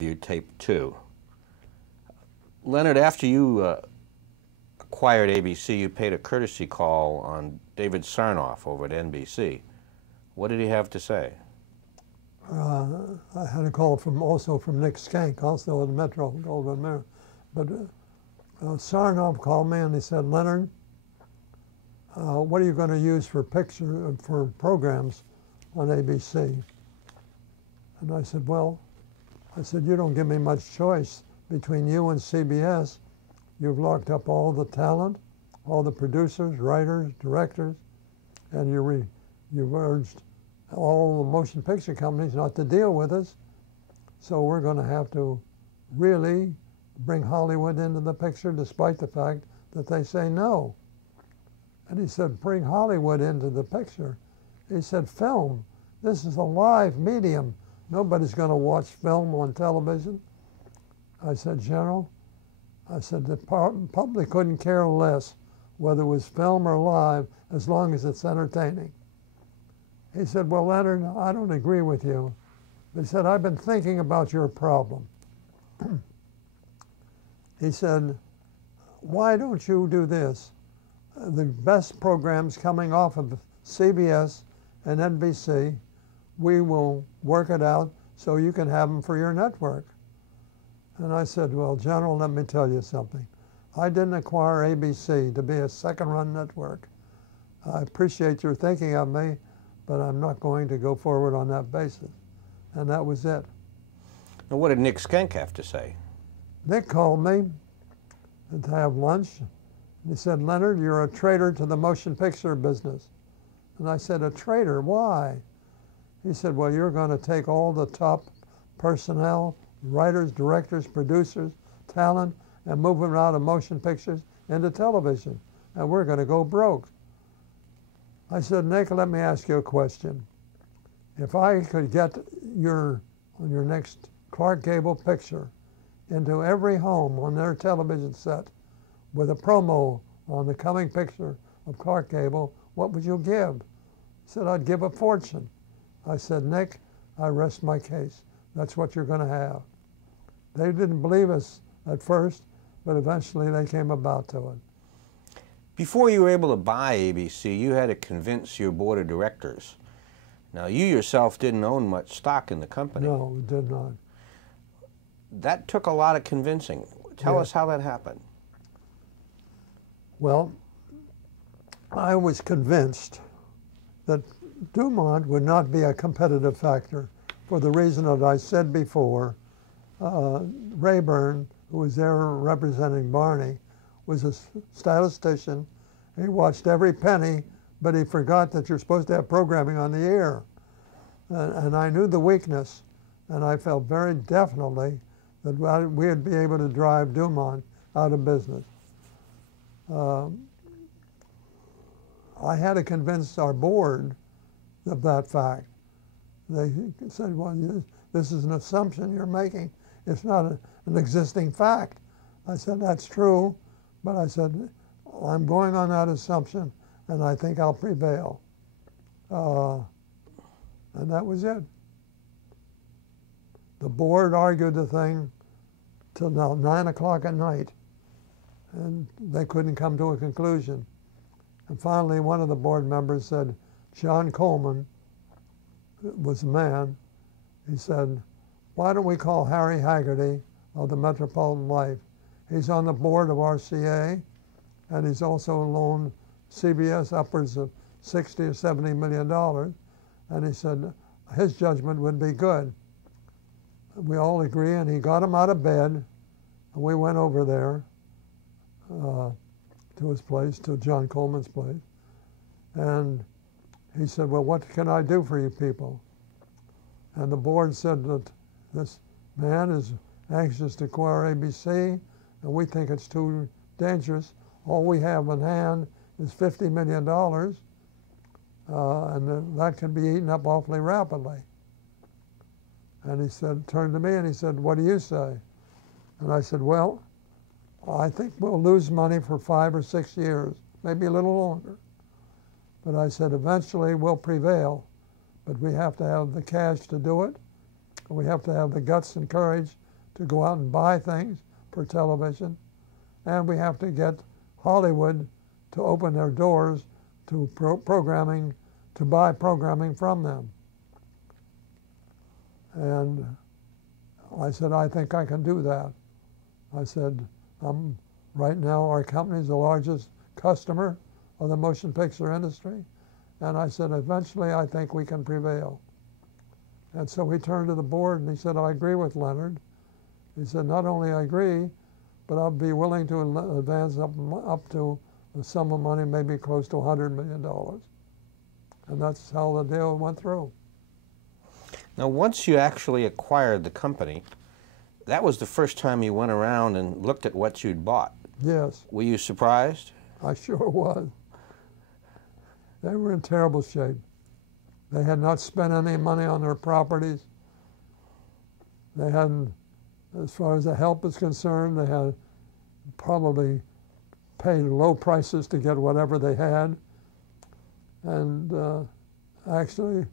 Your tape 2. Leonard, after you acquired ABC, you paid a courtesy call on David Sarnoff over at NBC. What did he have to say? I had a call also from Nick Skank, also at Metro Goldwyn Mayer. But Sarnoff called me and he said, "Leonard, what are you going to use for programs on ABC?" And I said, "Well," I said, "you don't give me much choice between you and CBS. You've locked up all the talent, all the producers, writers, directors, and you've urged all the motion picture companies not to deal with us. So we're going to have to really bring Hollywood into the picture despite the fact that they say no." And he said, "Bring Hollywood into the picture?" He said, "Film. This is a live medium. Nobody's going to watch film on television." I said, "General," I said, "the public couldn't care less whether it was film or live as long as it's entertaining." He said, "Well, Leonard, I don't agree with you." He said, "I've been thinking about your problem." He said, "Why don't you do this? The best programs coming off of CBS and NBC, we will work it out so you can have them for your network." And I said, "Well, General, let me tell you something. I didn't acquire ABC to be a second-run network. I appreciate your thinking of me, but I'm not going to go forward on that basis." And that was it. And what did Nick Skank have to say? Nick called me to have lunch. He said, "Leonard, you're a traitor to the motion picture business." And I said, "A traitor? Why?" He said, "Well, you're going to take all the top personnel, writers, directors, producers, talent, and move them out of motion pictures into television, and we're going to go broke." I said, "Nick, let me ask you a question. If I could get on your next Clark Gable picture into every home on their television set with a promo on the coming picture of Clark Gable, what would you give?" He said, "I'd give a fortune." I said, "Nick, I rest my case. That's what you're going to have." They didn't believe us at first, but eventually they came about to it. Before you were able to buy ABC, you had to convince your board of directors. Now, you yourself didn't own much stock in the company. No, we did not. That took a lot of convincing. Tell us how that happened. Well, I was convinced that Dumont would not be a competitive factor for the reason that I said before. Rayburn, who was there representing Barney, was a statistician. He watched every penny, but he forgot that you're supposed to have programming on the air. And I knew the weakness, and I felt very definitely that we'd be able to drive Dumont out of business. I had to convince our board of that fact. They said, "Well, this is an assumption you're making. It's not an existing fact." I said, "That's true," but I said, "I'm going on that assumption, and I think I'll prevail." And that was it. The board argued the thing till now 9 o'clock at night, and they couldn't come to a conclusion. And finally, one of the board members said, John Coleman was a man, he said, "Why don't we call Harry Haggerty of the Metropolitan Life? He's on the board of RCA, and he's also loaned CBS upwards of $60 or $70 million. And he said his judgment would be good." We all agree, and he got him out of bed, and we went over there to his place, to John Coleman's place. And he said, "Well, what can I do for you people?" And the board said that this man is anxious to acquire ABC, and we think it's too dangerous. All we have in hand is $50 million, and that can be eaten up awfully rapidly. And he said, turned to me and he said, "What do you say?" And I said, "Well, I think we'll lose money for 5 or 6 years, maybe a little longer. But I said, eventually we'll prevail, but we have to have the cash to do it. We have to have the guts and courage to go out and buy things for television, and we have to get Hollywood to open their doors to programming, to buy programming from them. And I said, I think I can do that. I said, right now our company is the largest customer of the motion picture industry. And I said, eventually I think we can prevail. And so he turned to the board and he said, I agree with Leonard. He said, not only I agree, but I'll be willing to advance up to a sum of money maybe close to $100 million. And that's how the deal went through. Now, once you actually acquired the company, that was the first time you went around and looked at what you'd bought. Yes. Were you surprised? I sure was. They were in terrible shape. They had not spent any money on their properties. They hadn't, as far as the help is concerned, they had probably paid low prices to get whatever they had. And actually,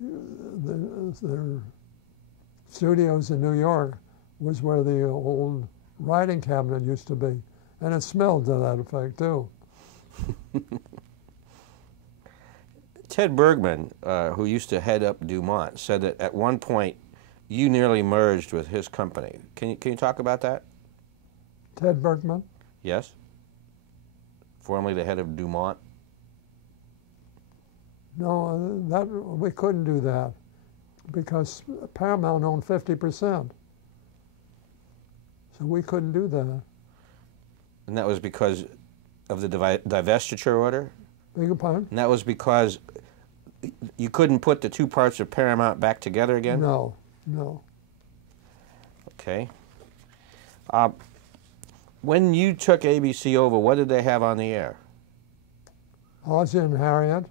their studios in New York was where the old writing cabinet used to be. And it smelled to that effect, too. Ted Bergman, who used to head up DuMont, said that at one point you nearly merged with his company. Can you talk about that? Ted Bergman? Yes. Formerly the head of DuMont. No, we couldn't do that because Paramount owned 50%. So we couldn't do that. And that was because of the divestiture order? Beg your pardon? And that was because you couldn't put the two parts of Paramount back together again? No, no. Okay. When you took ABC over, what did they have on the air? Ozzie and Harriet,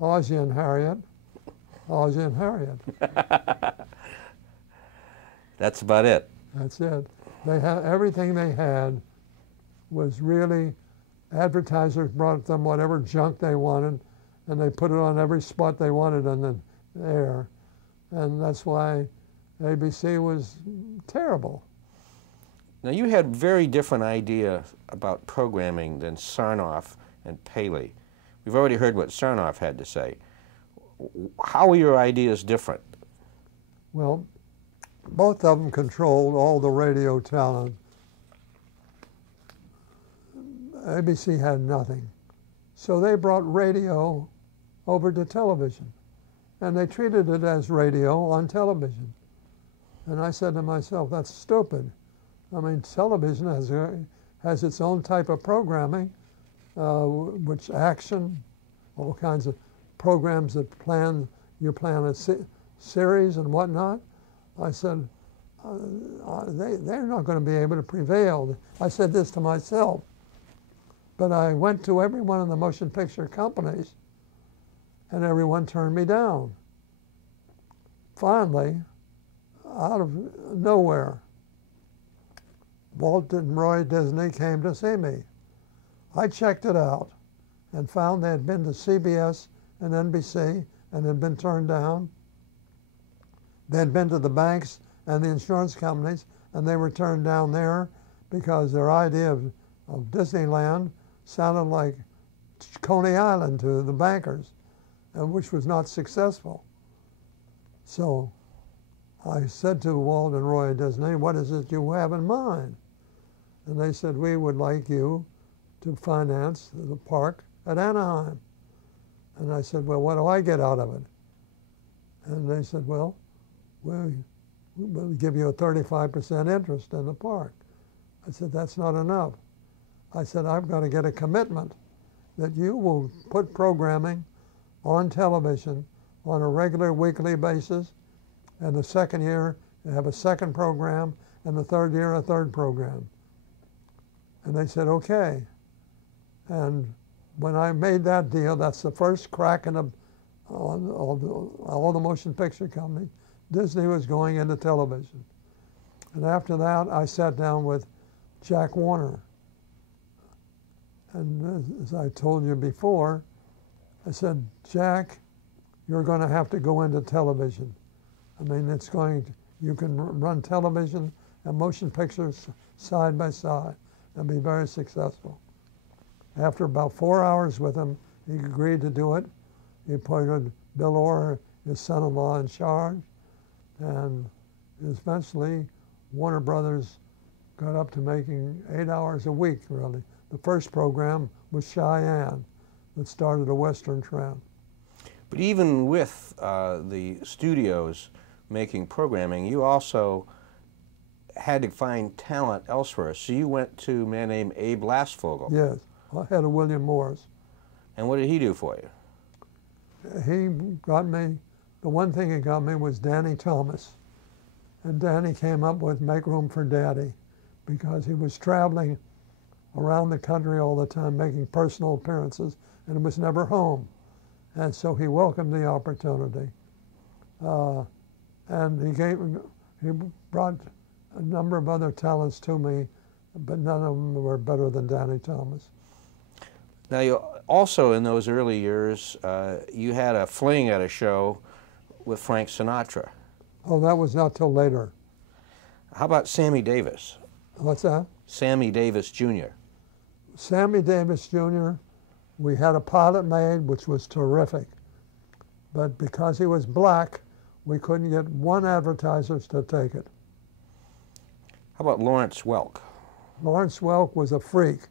Ozzie and Harriet, Ozzie and Harriet. That's about it. That's it. They had everything they had was really, advertisers brought them whatever junk they wanted, and they put it on every spot they wanted on the air. And that's why ABC was terrible. Now, you had very different idea about programming than Sarnoff and Paley. We've already heard what Sarnoff had to say. How were your ideas different? Well, both of them controlled all the radio talent. ABC had nothing. So they brought radio over to television. And they treated it as radio on television. And I said to myself, that's stupid. I mean, television has its own type of programming, which action, all kinds of programs that you plan a series and whatnot. I said, they're not going to be able to prevail. I said this to myself. But I went to every one of the motion picture companies, and everyone turned me down. Finally, out of nowhere, Walt and Roy Disney came to see me. I checked it out and found they had been to CBS and NBC and had been turned down. They had been to the banks and the insurance companies, and they were turned down there because their idea of Disneyland sounded like Coney Island to the bankers, which was not successful. So I said to Walt and Roy Disney, what is it you have in mind? And they said, we would like you to finance the park at Anaheim. And I said, well, what do I get out of it? And they said, well, we'll give you a 35% interest in the park. I said, that's not enough. I said, I've got to get a commitment that you will put programming on television on a regular weekly basis, and the second year you have a second program, and the third year a third program. And they said, okay. And when I made that deal, that's the first crack in all the motion picture companies. Disney was going into television. And after that, I sat down with Jack Warner. And as I told you before, I said, Jack, you're going to have to go into television. I mean, You can run television and motion pictures side by side and be very successful. After about 4 hours with him, he agreed to do it. He appointed Bill Orr, his son-in-law, in charge, and eventually Warner Brothers got up to making 8 hours a week, really. The first program was Cheyenne that started a Western trend. But even with the studios making programming, you also had to find talent elsewhere. So you went to a man named Abe Lastfogel. Yes, ahead of William Morris. And what did he do for you? He got me, the one thing he got me was Danny Thomas. And Danny came up with Make Room for Daddy because he was traveling around the country all the time making personal appearances and was never home. And so he welcomed the opportunity. And he brought a number of other talents to me, but none of them were better than Danny Thomas. Now, you also in those early years, you had a fling at a show with Frank Sinatra. Oh, that was not till later. How about Sammy Davis? What's that? Sammy Davis Jr. Sammy Davis Jr., we had a pilot made, which was terrific. But because he was black, we couldn't get one advertiser to take it. How about Lawrence Welk? Lawrence Welk was a freak.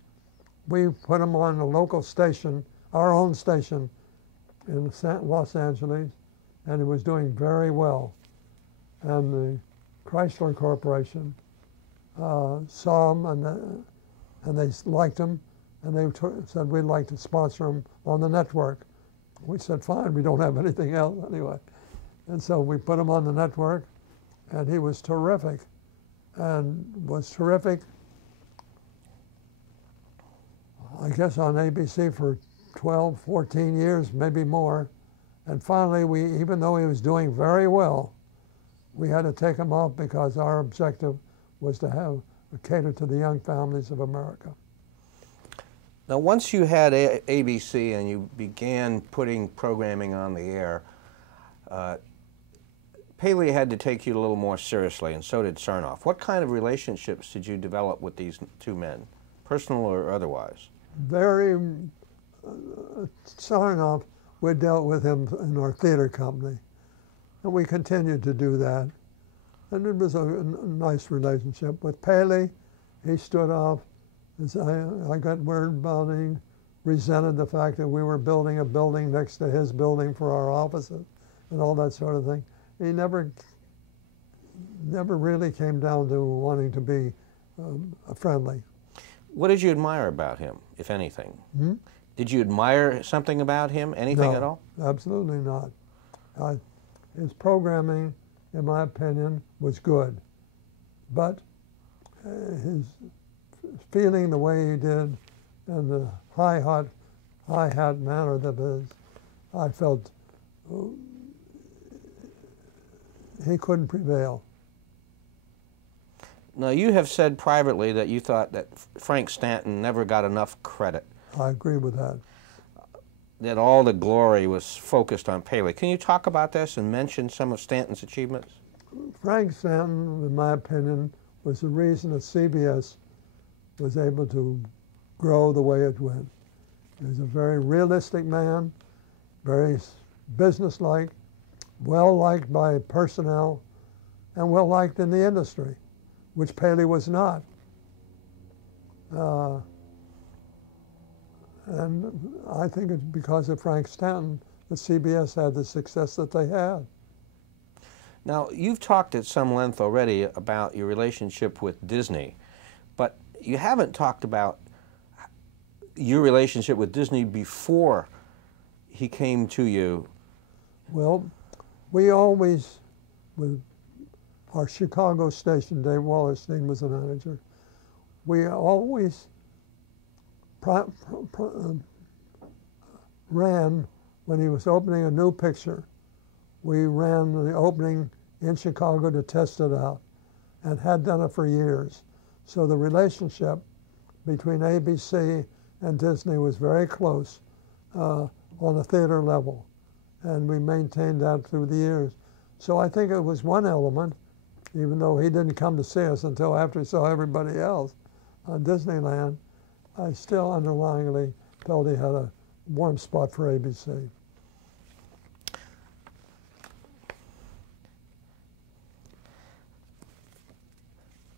We put him on a local station, our own station in Los Angeles, and he was doing very well. And the Chrysler Corporation saw him, and they liked him, and they said, we'd like to sponsor him on the network. We said, fine, we don't have anything else anyway. And so we put him on the network, and he was terrific, and was terrific, I guess, on ABC for 12, 14 years, maybe more. And finally, even though he was doing very well, we had to take him off because our objective was to cater to the young families of America. Now, once you had ABC and you began putting programming on the air, Paley had to take you a little more seriously, and so did Sarnoff. What kind of relationships did you develop with these two men, personal or otherwise? Very, Sarnoff, we dealt with him in our theater company, and we continued to do that. And it was a nice relationship. With Paley, he stood off. As I got word about it, he resented the fact that we were building a building next to his building for our offices and all that sort of thing. He never really came down to wanting to be friendly. What did you admire about him, if anything? Hmm? Did you admire something about him, anything at all? Absolutely not. His programming, in my opinion, was good. But his feeling the way he did and the hi-hat manner that is, I felt he couldn't prevail. Now, you have said privately that you thought that Frank Stanton never got enough credit. I agree with that. That all the glory was focused on Paley. Can you talk about this and mention some of Stanton's achievements? Frank Stanton, in my opinion, was the reason that CBS was able to grow the way it went. He was a very realistic man, very businesslike, well-liked by personnel, and well-liked in the industry, which Paley was not. And I think it's because of Frank Stanton that CBS had the success that they had. Now, you've talked at some length already about your relationship with Disney, but you haven't talked about your relationship with Disney before he came to you. Well, we always, with our Chicago station, Dave Wallerstein was the manager, we always ran, when he was opening a new picture, we ran the opening in Chicago to test it out, and had done it for years. So the relationship between ABC and Disney was very close on a theater level, and we maintained that through the years. So I think it was one element, even though he didn't come to see us until after he saw everybody else on Disneyland, I still underlyingly felt he had a warm spot for ABC.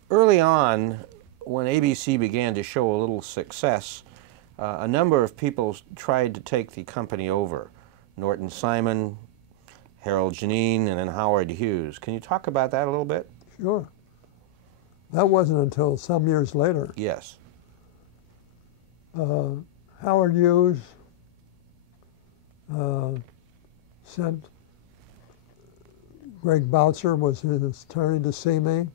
Early on, when ABC began to show a little success, a number of people tried to take the company over. Norton Simon, Harold Janine, and then Howard Hughes. Can you talk about that a little bit? Sure. That wasn't until some years later. Yes. Howard Hughes sent Greg Boutzer was his attorney to see me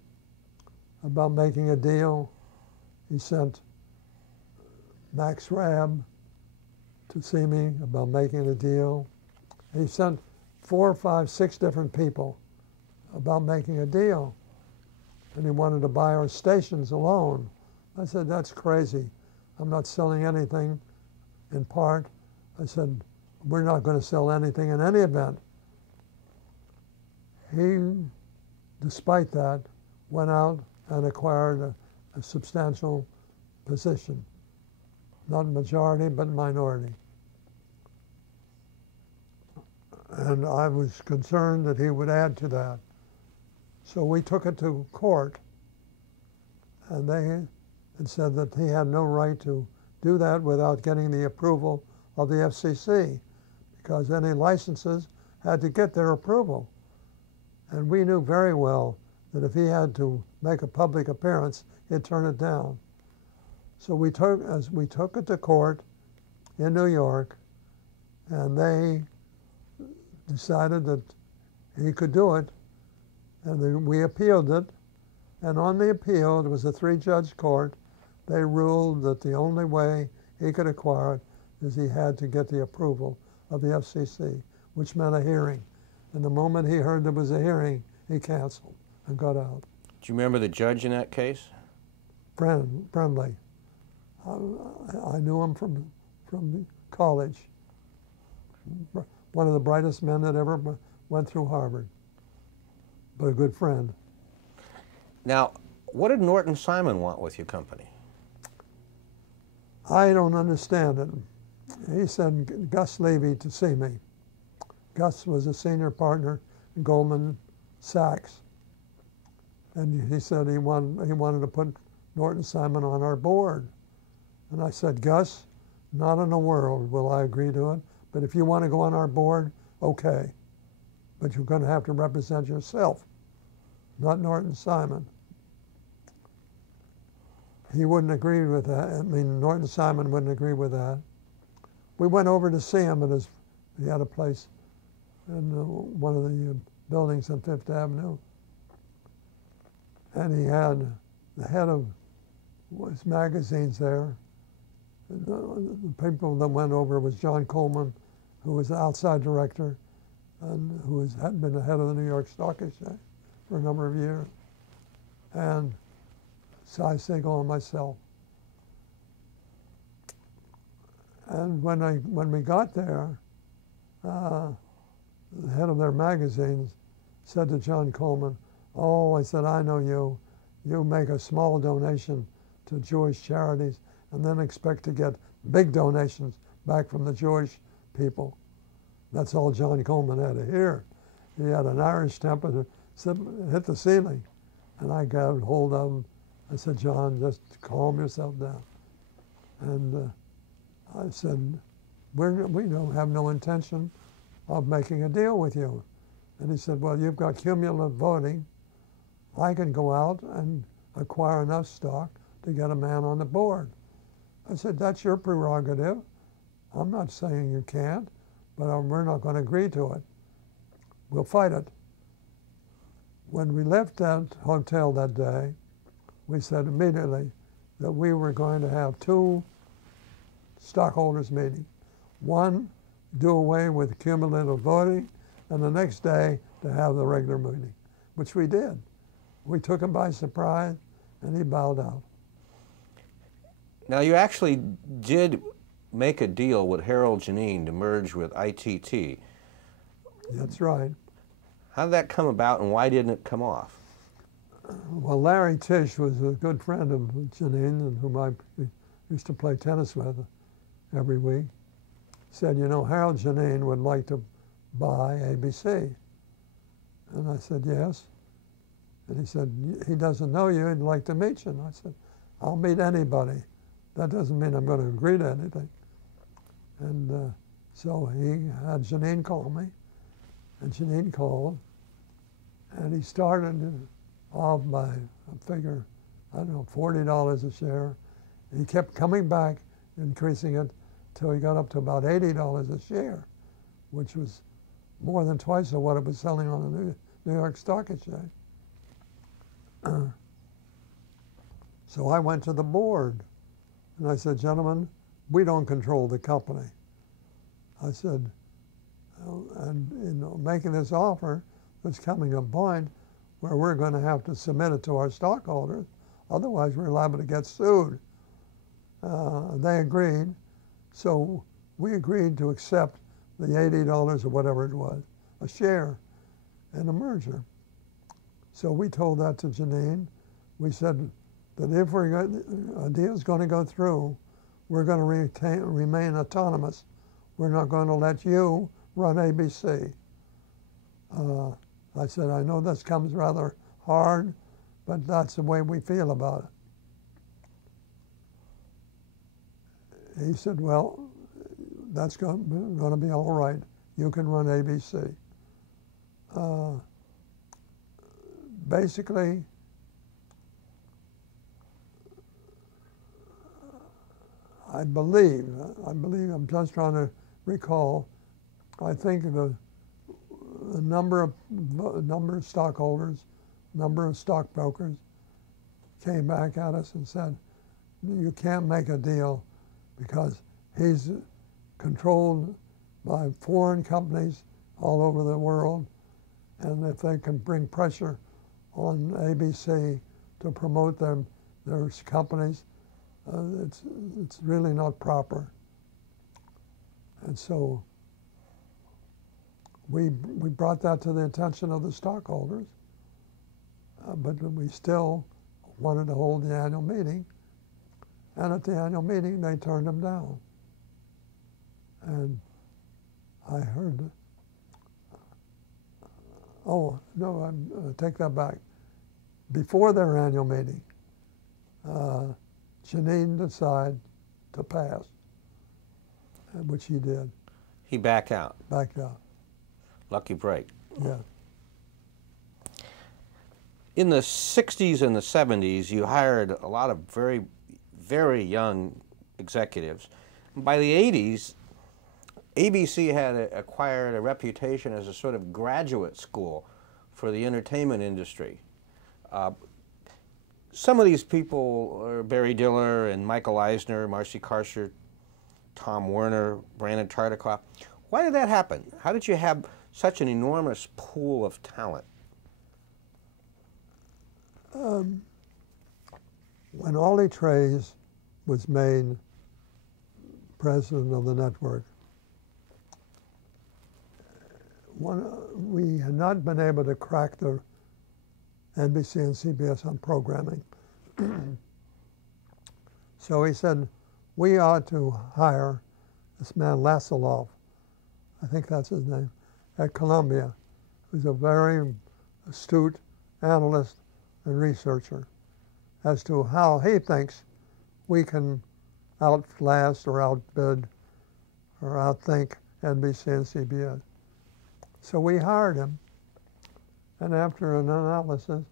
about making a deal. He sent Max Rabb to see me about making a deal. He sent 4, 5, 6 different people about making a deal. And he wanted to buy our stations alone. I said, that's crazy. I'm not selling anything in part. I said, we're not going to sell anything in any event. He, despite that, went out and acquired a substantial position. Not majority, but minority. And I was concerned that he would add to that. So we took it to court, and they had said that he had no right to do that without getting the approval of the FCC, because any licenses had to get their approval. And we knew very well that if he had to make a public appearance, he'd turn it down. So we took it to court in New York, and they decided that he could do it, and we appealed it. And on the appeal, it was a 3-judge court. They ruled that the only way he could acquire it is he had to get the approval of the FCC, which meant a hearing. And the moment he heard there was a hearing, he canceled and got out. Do you remember the judge in that case? Friendly. I knew him from college. One of the brightest men that ever went through Harvard, but a good friend. Now, what did Norton Simon want with your company? I don't understand it. He sent Gus Levy to see me. Gus was a senior partner in Goldman Sachs. And he said he wanted to put Norton Simon on our board. And I said, Gus, not in a world will I agree to it, but if you want to go on our board, okay. But you're going to have to represent yourself, not Norton Simon. He wouldn't agree with that. I mean, Norton Simon wouldn't agree with that. We went over to see him at he had a place in one of the buildings on Fifth Avenue. And he had the head of his magazines there. The people that went over was John Coleman, who was the outside director and who had been the head of the New York Stock Exchange for a number of years, and Cy Siegel and myself. And when we got there, the head of their magazines said to John Coleman, oh, I said, I know you. You make a small donation to Jewish charities and then expect to get big donations back from the Jewish people. That's all John Coleman had to hear. He had an Irish temper that hit the ceiling. And I got hold of him. I said, John, just calm yourself down. And I said, we don't have no intention of making a deal with you. And he said, well, you've got cumulative voting. I can go out and acquire enough stock to get a man on the board. I said, that's your prerogative. I'm not saying you can't, but we're not going to agree to it. We'll fight it. When we left that hotel that day, we said immediately that we were going to have 2 stockholders meetings. One, do away with cumulative voting, and the next day to have the regular meeting, which we did. We took him by surprise, and he bowed out. Now, you actually did make a deal with Harold Janine to merge with ITT. That's right. How did that come about, and why didn't it come off? Well, Larry Tisch was a good friend of Janine, and whom I used to play tennis with every week. Said, you know, Harold Janine would like to buy ABC. And I said, yes. And he said, he doesn't know you, he'd like to meet you. And I said, I'll meet anybody. That doesn't mean I'm going to agree to anything. And so he had Janine call me, and Janine called, and he started off by, I figure, I don't know, $40 a share. He kept coming back, increasing it till he got up to about $80 a share, which was more than twice of what it was selling on the New York Stock Exchange. So I went to the board, and I said, gentlemen, we don't control the company. I said, and in making this offer, there's coming a point where we're going to have to submit it to our stockholders, otherwise we're liable to get sued. They agreed, so we agreed to accept the $80 or whatever it was, a share in a merger. So we told that to Janine. We said that if a deal is going to go through, we're going to remain autonomous. We're not going to let you run ABC. I said, I know this comes rather hard, but that's the way we feel about it. He said, well, that's going to be all right. You can run ABC. Basically, I believe, I'm just trying to recall, I think the number of stockholders, number of stockbrokers came back at us and said, you can't make a deal because he's controlled by foreign companies all over the world, and if they can bring pressure on ABC to promote their companies, it's really not proper. And so we brought that to the attention of the stockholders, but we still wanted to hold the annual meeting, and at the annual meeting they turned them down. And I heard, oh, no, I take that back. Before their annual meeting, Janine decided to pass, which he did. He backed out. Backed out. Lucky break. Yeah. In the 60s and the 70s, you hired a lot of very, very young executives. By the 80s, ABC had acquired a reputation as a sort of graduate school for the entertainment industry. Some of these people are Barry Diller and Michael Eisner, Marcy Karcher, Tom Werner, Brandon Tartikoff. Why did that happen? How did you have such an enormous pool of talent? When Ollie Trays was made president of the network, we had not been able to crack the NBC and CBS on programming. So he said, we ought to hire this man Lasseloff, I think that's his name, at Columbia, who's a very astute analyst and researcher, as to how he thinks we can outlast or outbid or outthink NBC and CBS. So we hired him, and after an analysis,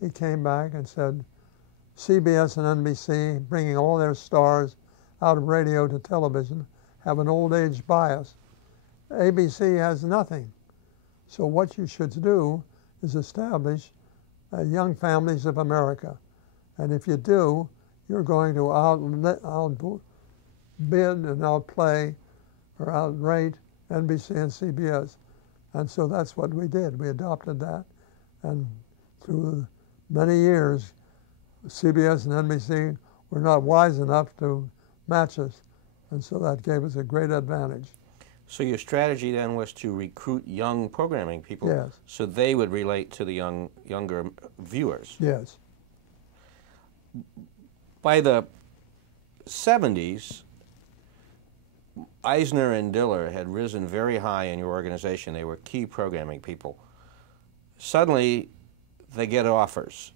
he came back and said, CBS and NBC, bringing all their stars out of radio to television, have an old age bias. ABC has nothing. So what you should do is establish Young Families of America. And if you do, you're going to outbid and outplay or outrate NBC and CBS. And so that's what we did. We adopted that. And through many years, CBS and NBC were not wise enough to match us. And so that gave us a great advantage. So your strategy then was to recruit young programming people, yes, so they would relate to the younger viewers. Yes. By the 70s, Eisner and Diller had risen very high in your organization. They were key programming people. Suddenly, they get offers.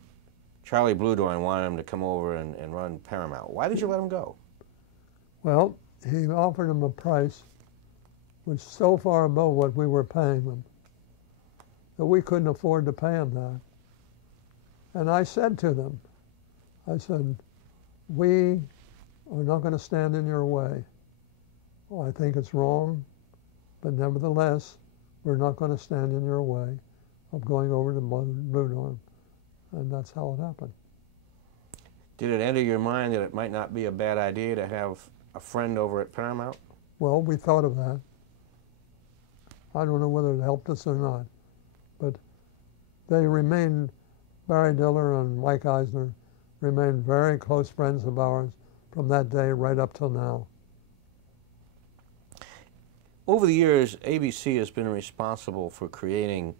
Charlie Bluedorn wanted him to come over and run Paramount. Why did you let him go? Well, he offered him a price which was so far above what we were paying them that we couldn't afford to pay him that. And I said to them, I said, we are not going to stand in your way. Well, I think it's wrong, but nevertheless, we're not going to stand in your way of going over to Bluedorn. And that's how it happened. Did it enter your mind that it might not be a bad idea to have a friend over at Paramount? Well, we thought of that. I don't know whether it helped us or not, but they remained, Barry Diller and Mike Eisner remained very close friends of ours from that day right up till now. Over the years, ABC has been responsible for creating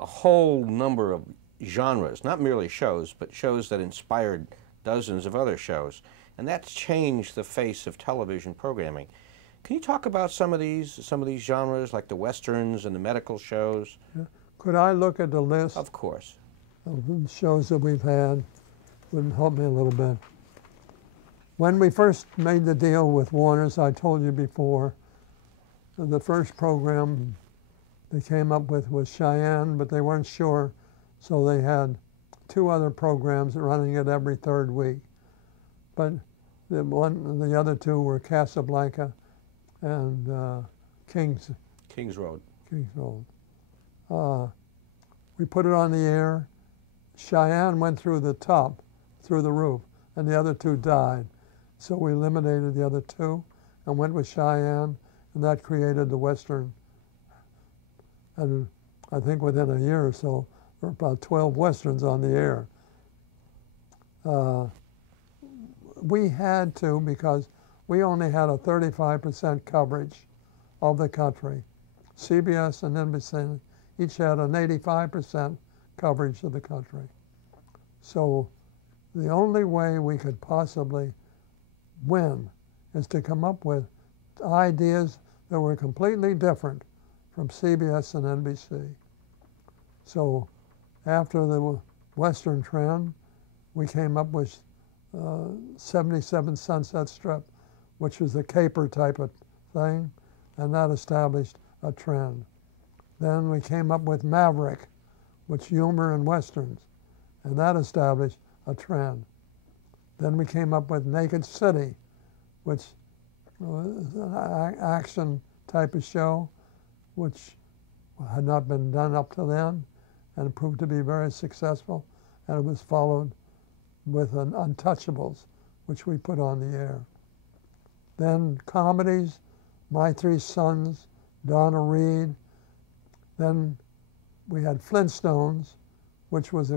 a whole number of genres, not merely shows, but shows that inspired dozens of other shows. And that's changed the face of television programming. Can you talk about some of these genres, like the westerns and the medical shows? Yeah. Could I look at the list? Of course. Of the shows that we've had? Would help me a little bit. When we first made the deal with Warner's, I told you before, the first program they came up with was Cheyenne, but they weren't sure, so they had 2 other programs running it every 3rd week. But the other 2 were Casablanca and Kings Road. Kings Road. We put it on the air. Cheyenne went through the top, through the roof, and the other 2 died. So we eliminated the other 2 and went with Cheyenne, and that created the Western. And I think within a year or so, there were about 12 Westerns on the air. We had to, because we only had a 35% coverage of the country. CBS and NBC each had an 85% coverage of the country. So the only way we could possibly win is to come up with ideas that were completely different from CBS and NBC. So after the Western trend, we came up with 77 Sunset Strip, which was a caper type of thing, and that established a trend. Then we came up with Maverick, which humor and Westerns, and that established a trend. Then we came up with Naked City, which was an action type of show, which had not been done up to then, and it proved to be very successful, and it was followed with an Untouchables, which we put on the air. Then comedies, My Three Sons, Donna Reed. Then we had Flintstones, which was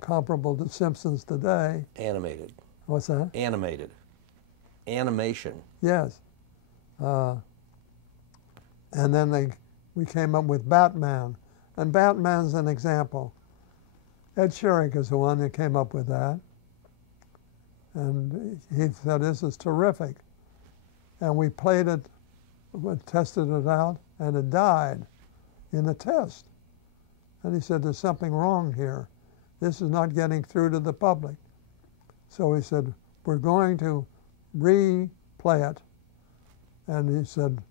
comparable to Simpsons today. Animated. What's that? Animated. Animation. Yes. And then we came up with Batman. And Batman's an example. Ed Sherrick is the one that came up with that. And he said, this is terrific. And we played it, tested it out, and it died in the test. And he said, there's something wrong here. This is not getting through to the public. So he said, we're going to replay it. And he said,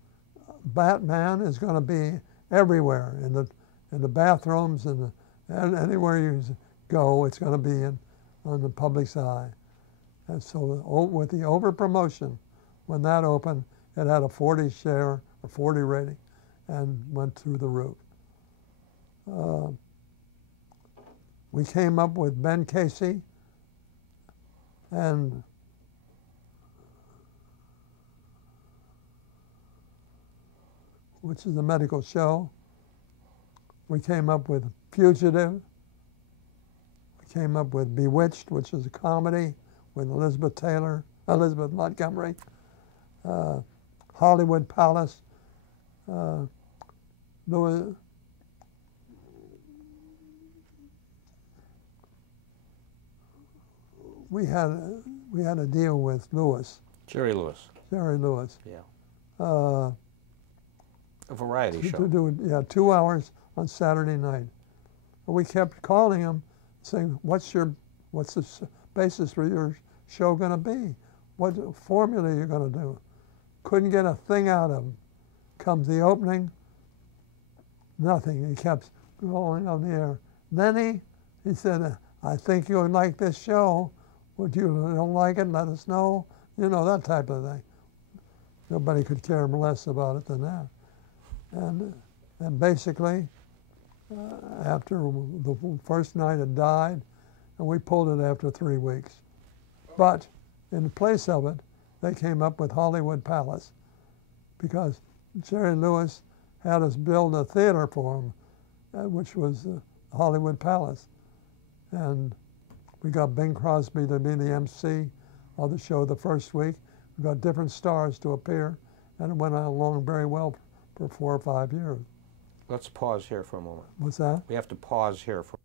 Batman is going to be everywhere, in the bathrooms and anywhere you go, it's going to be on the public's eye. And so with the over-promotion, when that opened, it had a 40 share, a 40 rating, and went through the roof. We came up with Ben Casey, and which is a medical show. We came up with Fugitive. We came up with Bewitched, which is a comedy with Elizabeth Montgomery. Hollywood Palace. we had a deal with Lewis, Jerry Lewis. Jerry Lewis. Yeah. Uh, A variety show. to do 2 hours on Saturday night. And we kept calling him, saying, "What's the basis for your show going to be? What formula are you going to do?" Couldn't get a thing out of him. Comes the opening, nothing. He kept going on the air. Then he said, "I think you'll like this show. Would you don't like it? Let us know." You know, that type of thing. Nobody could care less about it than that. And basically, after the first night it died, and we pulled it after 3 weeks. But in place of it, they came up with Hollywood Palace, because Jerry Lewis had us build a theater for him, which was Hollywood Palace. And we got Bing Crosby to be the MC of the show the first week. We got different stars to appear, and it went along very well for 4 or 5 years. Let's pause here for a moment. What's that? We have to pause here for